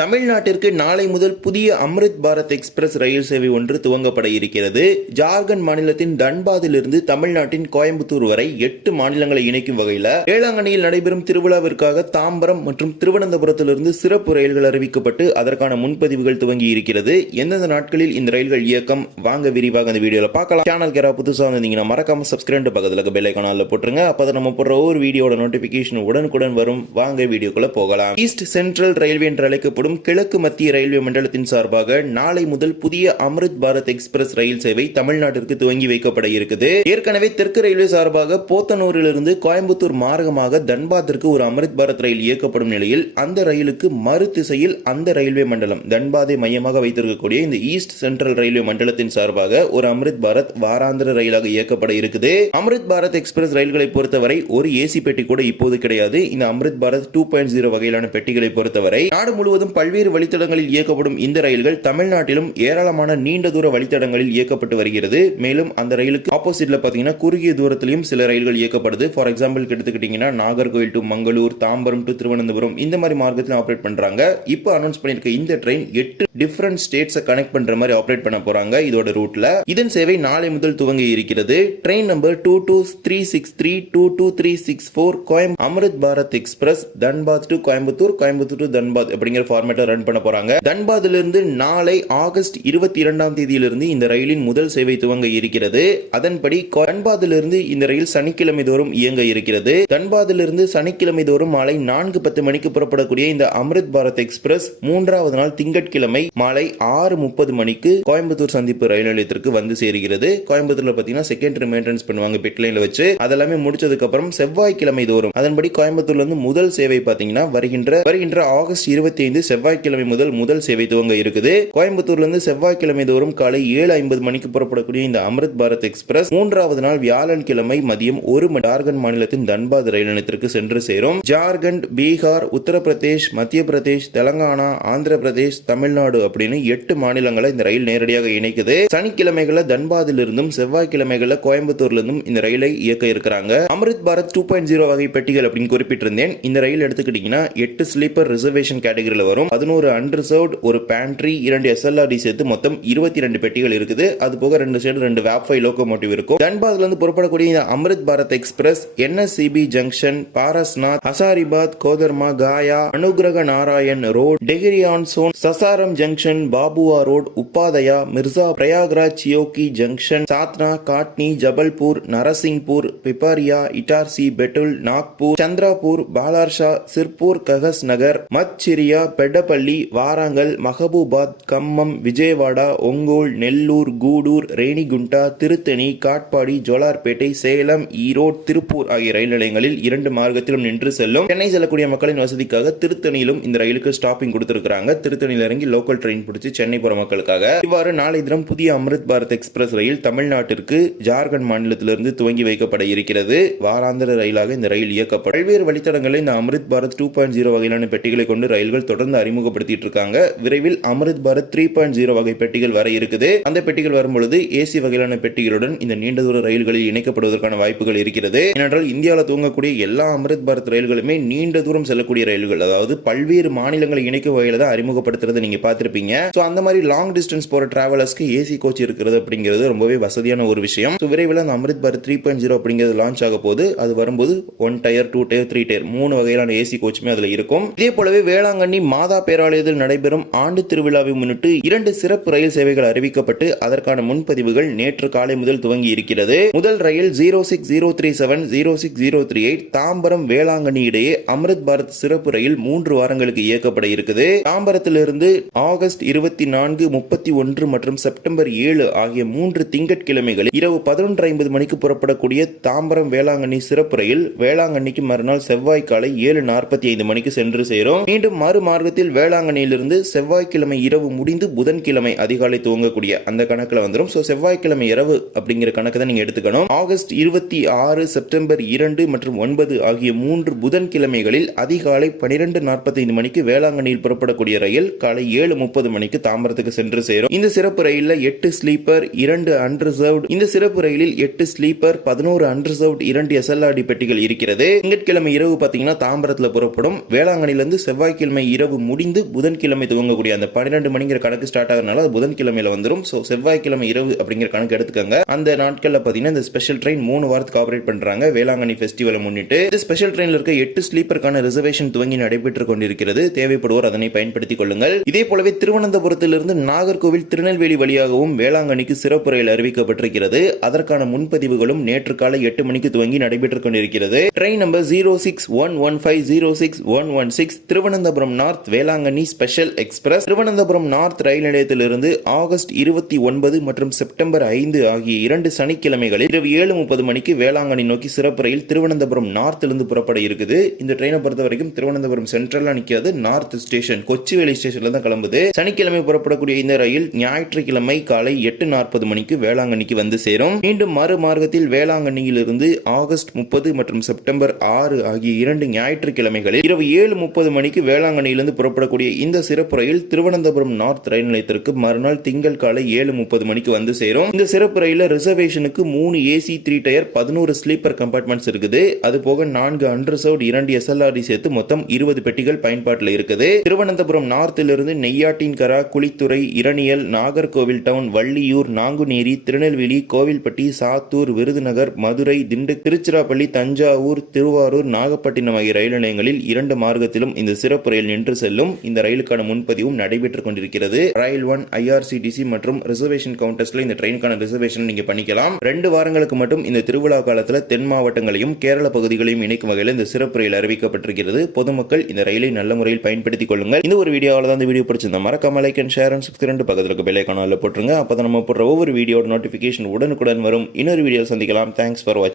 தமிழ்நாட்டிற்கு நாளை முதல் புதிய அம்ரித் பாரத் எக்ஸ்பிரஸ் ரயில் சேவை ஒன்று துவங்கப்பட இருக்கிறது. ஜார்க்கண்ட் மாநிலத்தின் தன்பாதிலிருந்து தமிழ்நாட்டின் கோயம்புத்தூர் வரை 8 மாநிலங்களை இணைக்கும் வகையில் வேளாங்கண்ணியில் நடைபெறும் திருவிழாவிற்காக தாம்பரம் மற்றும் திருவனந்தபுரத்திலிருந்து சிறப்பு ரயில்கள் அறிவிக்கப்பட்டு அதற்கான முன்பதிவுகள் துவங்கி இருக்கிறது. எந்தெந்த நாட்களில் இந்த ரயில்கள் இயக்கம் வாங்க விரிவாக அந்த வீடியோல பார்க்கலாம். சேனல் யாராவது புதுசாக வந்தீங்கன்னா மறக்காம சப்ஸ்கிரைப் பக்கத்தில் பெல் ஐகான்ல போட்டுருங்க. அப்பதான் நம்ம போடுற ஒவ்வொரு வீடியோட நோட்டிபிகேஷன் உடனுக்குடன் வரும். வாங்க வீடியோக்குள்ள போகலாம். ஈஸ்ட் சென்ட்ரல் ரயில்வே என்று அழைக்கப்படும் கிழக்கு மத்திய ரயில்வே மண்டலத்தின் சார்பாக நாளை முதல் புதிய அம்ரித் பாரத் எக்ஸ்பிரஸ் ரயில் சேவை தமிழ்நாட்டிற்கு துவங்கி வைக்கப்பட இருக்குது. ஏற்கனவே தெற்கு ரயில்வே சார்பாக போத்தனூரிலிருந்து கோயம்புத்தூர் மார்க்கமாக தன்பாத்திற்கு ஒரு அம்ரித் பாரத் ரயில் இயக்கப்படும் நிலையில் அந்த ரயிலுக்கு மறு திசையில் அந்த ரயில்வே மண்டலம் தன்பாதை மையமாக வைத்திருக்கக்கூடிய இந்த ஈஸ்ட் சென்ட்ரல் ரயில்வே மண்டலத்தின் சார்பாக ஒரு அம்ரித் பாரத் வாராந்திர ரயிலாக இயக்கப்பட இருக்குது. அம்ரித் பாரத் எக்ஸ்பிரஸ் ரயில்களை பொறுத்தவரை ஒரு ஏசி பெட்டி கூட இப்போது கிடையாது. இந்த அம்ரித் பாரத் 2.0 வகையிலான பெட்டிகளை பொறுத்தவரை நாடு முழுவதும் பல்வேறு வழித்தடங்களில் இயக்கப்படும் இந்த ரயில்கள் தமிழ்நாட்டிலும் ஏராளமான நீண்ட தூர வழித்தடங்களில் இயக்கப்பட்டு வருகிறது. மேலும் அந்த ரயிலுக்கு ஆப்போசிட்ல பாத்தீங்கன்னா குறுகிய தூரத்திலும் சில ரயில்கள் இயக்கப்படுது. ஃபார் எக்ஸாம்பிள் எடுத்துக்கிட்டீங்கன்னா நாகர்கோவில் டு மங்களூர், தாம்பரம் டு திருவனந்தபுரம் இந்த மாதிரி மார்க்கத்தில் ஆப்ரேட் பண்றாங்க. இப்போ அனௌன்ஸ் பண்ணிருக்க இந்த ட்ரெயின் 8 டிஃபரண்ட் ஸ்டேட்ஸை கனெக்ட் பண்ற மாதிரி ஆப்ரேட் பண்ண போறாங்க. இதோட ரூட்ல இதன் சேவை நாளை முதல் துவங்கி இருக்கிறது. Train number 22363 22364 Amrit Bharat express Dhanbad to Coimbatore, Coimbatore to Dhanbad அப்படிங்கிற ஃபார்மேட் ரன் பண்ண போறாங்க. தன்பாதிலிருந்து நாளை ஆகஸ்ட் 22ஆம் தேதியிலிருந்து இந்த ரயிலின் முதல் சேவை துவங்க இருக்கிறது. அதன்படி தன்பாதிலிருந்து இந்த ரயில் சனிக்கிழமை தோறும் இயங்க இருக்கிறது. தன்பாதிலிருந்து சனிக்கிழமை தோறும் மாலை 4:10 மணிக்கு புறப்படக்கூடிய இந்த அம்ரித் பாரத் எக்ஸ்பிரஸ் 3வது நாள் திங்கட்கிழமை மாலை 6:30 மணிக்கு கோயம்புத்தூர் சந்திப்பு ரயில் நிலையத்திற்கு வந்து சேருகிறது. கோயம்புத்தூர்ல பாத்தீங்கன்னா செகண்டரி மெயின்டெனன்ஸ் பண்ணுவாங்க பிட்லைன்ல வச்சு. அதெல்லாமே முடிச்சதுக்கு அப்புறம் செவ்வாய்க்கிழமை தோறும் அதன்படி கோயம்புத்தூர்ல இருந்து முதல் சேவை பாத்தீங்கன்னா வருகின்ற ஆகஸ்ட் 25 செவ்வாய்க்கிழமை முதல் சேவை துவங்க இருக்குது. கோயம்புத்தூர்ல இருந்து செவ்வாய்க்கிழமை தோறும் காலை 7:50 மணிக்கு புறப்படக்கூடிய இந்த அம்ரித் பாரத் எக்ஸ்பிரஸ் 3வது நாள் வியாழன்கிழமை மதியம் 1 மணி ஜார்க்கண்ட் மாநிலத்தின் தன்பாத் ரயில் நிலையத்திற்கு சென்று சேரும். ஜார்க்கண்ட், பீகார், உத்தரப்பிரதேஷ், மத்திய பிரதேஷ், தெலங்கானா, ஆந்திர பிரதேஷ், தமிழ்நாடு அப்படின்னு 8 மாநிலங்களை இந்த ரயில் நேரடியாக இணைக்குது. சனிக்கிழமைகளை தன்பாதில் இருந்தும் செவ்வாய்க்கிழமைகளை கோயம்புத்தூர்ல இருந்தும் இந்த ரயிலை இயக்க இருக்கிறாங்க. அம்ரித் பாரத் 2.0 வகை பெட்டிகள் அப்படின்னு குறிப்பிட்டிருந்தேன். இந்த ரயில் எடுத்துக்கிட்டீங்கன்னா 8 ஸ்லீப்பர் ரிசர்வேஷன் கேட்டகரியில் வரும். 11 அன்ரிசர்வ்ட், ஒரு பேண்ட்ரி, 2 SLRD சேர்த்து மொத்தம் 22 பெட்டிகள் இருக்குது. அது போக 2 வேப்5 லோகோமோட்டிவ் இருக்கும். தன்பாத்ல இருந்து புறப்படக்கூடிய இந்த Amrit Bharat express NSCB junction, Parasnath, Hazaribagh, Koderma, Gaya, Anugrah Narayan road, Dehri on Sone, Sasaram junction, Bhabua road, Upadhyaya, Mirza, Prayagraj, Cheoki junction, Satna, Katni, Jabalpur, Narsinghpur, Pipariya, Itarsi, Betul, Nagpur, Chandrapur, Balharshah, Sirpur, Kagaz Nagar, Mancherial, Peddapalli, Warangal, Mahabubabad, Khammam, Vijayawada, Ongole, Nellore, Gudur, Renigunta, Tiruttani, Katpadi, Jolarpettai, Salem, Erode, Tiruppur ஆகிய ரயில் நிலையங்களில் 2 மார்க்கத்திலும் நின்று செல்லும். சென்னை செல்லக்கூடிய மக்களின் வசதிக்காக திருத்தணியிலும் இந்த ரயிலுக்கு ஸ்டாப்பிங் கொடுத்திருக்காங்க. திருத்தணியில் இறங்கி லோக்கல் ட்ரெயின் பிடிச்சி சென்னை போற மக்களுக்காக. இவ்வாறு நாளை தினம் புதிய அம்ரித் பாரத் எக்ஸ்பிரஸ் ரயில் தமிழ்நாட்டிற்கு ஜார்க்கண்ட் மாநிலத்திலிருந்து துவங்கி வைக்கப்பட இருக்கிறது. வாராந்திர ரயிலாக இந்த ரயில் இயக்கப்படும். பல்வேறு வழித்தடங்களில் இந்த அம்ரித் பாரத் 2.0 வகையிலான பெட்டிகளை கொண்டு ரயில்கள் தொடர்ந்து அறிமுகப்படுத்திட்டு இருக்காங்க. விரைவில் அம்ரித் பாரத் 3.0 வகை பெட்டிகள் வர இருக்குது. அந்த பெட்டிகள் வரும்பொழுது ஏசி வகையிலான பெட்டிகளுடன் இந்த நீண்ட தூர ரயில்களில் இணைக்கப்படுவதற்கான வாய்ப்புகள் இருக்கிறது. ஏனென்றால் இந்தியாவில் தூங்கக்கூடிய எல்லா அம்ரித் பாரத் ரயில்களுமே நீண்ட தூரம் செல்லக்கூடிய ரயில்கள், அதாவது பல்வேறு மாநிலங்களை இணைக்கும் வகையில தான் அறிமுகப்படுத்துறது நீங்க பார்த்திருப்பீங்க. சோ அந்த மாதிரி லாங் டிஸ்டன்ஸ் போற டிராவலர்ஸ்க்கு ஏசி கோச் இருக்கிறது அப்படிங்கிறது ரொம்பவே வசதியான ஒரு விஷயம். சோ விரைவில் அந்த அம்ரித் பாரத் 3.0 அப்படிங்கிறது லான்ச் ஆக போது. அது வரும்போது 1 டயர், 2 டயர், 3 டயர் 3 வகையிலான ஏசி கோச்சுமே அதுல இருக்கும். இதே போலவே வேளாங்கண்ணி மாதா பேராலயத்தில் நடைபெறும் ஆண்டு திருவிழாவை முன்னிட்டு 2 சிறப்பு ரயில் சேவைகள் அறிவிக்கப்பட்டு அதற்கான முன்பதிவுகள் நேற்று காலை முதல் துவங்கி இருக்கிறது. முதல் ரயில் 06037 06038 தாம்பரம் வேளாங்கண்ணி இடையே அம்ரித் பாரத் சிறப்பு ரயில் 3 வாரங்களுக்கு இயக்கப்பட இருக்குது. தாம்பரத்திலிருந்து ஆகஸ்ட் 24, 31 மற்றும் செப்டம்பர் 7 ஆகிய 3 திங்கட்கிழமைகளில் இரவு 11:50 மணிக்கு புறப்படக்கூடிய தாம்பரம் வேளாங்கண்ணி சிறப்பு ரயில் வேளாங்கண்ணிக்கு மறுநாள் செவ்வாய் காலை 7:45 மணிக்கு சென்று சேரும். மீண்டும் மறு மார்க்கத்தில் வேளாங்கண்ணியிலிருந்து செவ்வாய்க்கிழமை இரவு முடிந்து புதன்கிழமை அதிகாலை துவங்கக்கூடிய அந்த கணக்குல வந்துடும். சோ செவ்வாய்க்கிழமை இரவு அப்படிங்கிற கணக்கு தான் நீங்க எடுத்துக்கணும். ஆகஸ்ட் 26, செப்டம்பர் 2 மற்றும் 9 ஆகிய 3 புதன்கிழமைகளில் அதிகாலை 12:45 மணிக்கு வேளாங்கண்ணியில் புறப்படக்கூடிய ரயில் காலை 7:30 மணிக்கு தாம்பரத்துக்கு சென்று சேரும். இந்த சிறப்பு ரயிலில் 8 ஸ்லீப்பர், 2 அன்ரிசர்வ்ட். இந்த சிறப்பு ரயிலில் 8 ஸ்லீப்பர், 11 அன்ரிசர்வ்ட், 2 SLRD பெட்டிகள் இருக்கிறது. திங்கட்கிழமை இரவு பாத்தீங்கன்னா தாம்பரத்தில் புறப்படும். வேளாங்கண்ணிலிருந்து செவ்வாய்க்கிழமை இரவு முடிந்து புதன்கிழமை துவங்கக்கூடிய அந்த 12 மணிங்கிற கணக்கு ஸ்டார்ட் ஆகிறதுனால அது புதன்கிழமையில வந்துடும். ஸோ செவ்வாய்க்கிழமை இரவு அப்படிங்கிற கணக்கு எடுத்துக்கோங்க. அந்த நாட்களில் பார்த்தீங்கன்னா இந்த ஸ்பெஷல் ட்ரெயின் 3 வாரத்துக்கு ஆபரேட் பண்றாங்க. வேளாங்கண்ணி ஃபெஸ்டிவலை முன்னிட்டு இந்த ஸ்பெஷல் ட்ரெயினில் இருக்க 8 ஸ்லீப்பருக்கான ரிசர்வேஷன் துவங்கி நடைபெற்றுக் கொண்டிருக்கிறது. தேவைப்படுவோர் அதனை பயன்படுத்திக் கொள்ளுங்கள். இதே போலவே திருவனந்தபுரத்திலிருந்து நாகர்கோவில் திருநெல்வேலி வழியாகவும் வேளாங்கண்ணிக்கு சிறப்பு ரயில் அறிவிக்கப்பட்டிருக்கிறது. அதற்கான முன்பதிவுகளும் நேற்று காலை 8 மணிக்கு துவங்கி நடைபெற்றுக் கொண்டிருக்கிறது. Train number 0611506116 Thiruvananthapuram north Velankanni special express Thiruvananthapuram north ரயில் நிலையத்திலிருந்து ஆகஸ்ட் 29 மற்றும் செப்டம்பர் 5 ஆகிய 2 சனிக்கிழமைகளில் இரவு 7:30 மணிக்கு வேளாங்கண்ணி நோக்கி சிறப்பு ரயில் திருவனந்தபுரம் நார்த்திலிருந்து புறப்பட இருக்குது. இந்த ட்ரெயினை பொறுத்த வரைக்கும் திருவனந்தபுரம் சென்ட்ரலா நிற்காது, நார்த் ஸ்டேஷன் கொச்சிவேலி ஸ்டேஷன்ல தான் கிளம்புது. சனிக்கிழமை புறப்படக்கூடிய இந்த ரயில் ஞாயிற்றுக்கிழமை காலை 8:40 மணிக்கு வேளாங்கண்ணிக்கு வந்து சேரும். மீண்டும் மறு மார்க்கத்தில் வேளாங்கண்ணியில் இருந்து ஆகஸ்ட் 30 மற்றும் செப்டம்பர் 6 ஆகிய 2 ஞாயிற்றுக்கிழமைகளில் இரவு 7:30 மணிக்கு வேளாங்கண்ணியிலிருந்து புறப்படக்கூடிய இந்த சிறப்பு ரயில் திருவனந்தபுரம் நார்த் ரயில் நிலையத்திற்கு மறுநாள் திங்கள் காலை 7:30 மணிக்கு வந்து சேரும். இந்த சிறப்பு ரயில ரிசர்வேஷனுக்கு 3 ஏசி 3 டயர் 11 ஸ்லீப்பர் கம்பார்ட்மெண்ட்ஸ் இருக்குது. அது போக 4 அன்ரிசர்வ்ட் 2 SLRD சேர்த்து மொத்தம் 20 பெட்டிகள் பயன்பாட்டில் இருக்குது. திருவனந்தபுரம் நார்த்திலிருந்து நெய்யாட்டின்கரா, குளித்துறை, இரணியல், நாகர்கோவில் டவுன், வள்ளியூர், நாங்குநேரி, திருநெல்வேலி, கோவில்பட்டி, சாத்தூர், விருதுநகர், மதுரை, திண்டுக்கல், திருச்சிராப்பள்ளி, தஞ்சாவூர், திருவாரூர், நாகப்பட்டினம் ஆகிய ரயில் நிலையங்களில் 2 மார்க்கத்திலும் இந்த சிறப்பு ரயில் நின்று செல்லும். இந்த ரயிலுக்கான முன்பதிவும் நடைபெற்றுக் கொண்டிருக்கிறது. ரயில் 1 IRCTC மற்றும் ரிசர்வேஷன் கவுண்டர்ஸ்ல இந்த ட்ரெயினுக்கான ரிசர்வேஷன் நீங்க பண்ணிக்கலாம். 2 வாரங்களுக்கு மட்டும் இந்த திருவிழா காலத்தில் தென் மாவட்டங்களையும் கேரள பகுதிகளையும் இணைக்கும் வகையில் இந்த சிறப்பு ரயில் அறிவிக்கப்பட்டிருக்கிறது. பொதுமக்கள் இந்த ரயிலை நல்ல முறையில் பயன்படுத்திக் கொள்ளுங்கள். இந்த ஒரு வீடியோவில் தான் இந்த வீடியோ பிடிச்சிருந்தா மறக்காம like and share and subscribe பக்கத்தில் இருக்க பெல் ஐகானில் போட்டுருங்க. அப்பதான் நம்ம போடுற ஒவ்வொரு வீடியோட நோட்டிபிகேஷன் உடனுக்குடன் வரும். இன்னொரு வீடியோ சந்திக்கலாம். தேங்க்ஸ் ஃபார் வாட்சிங்.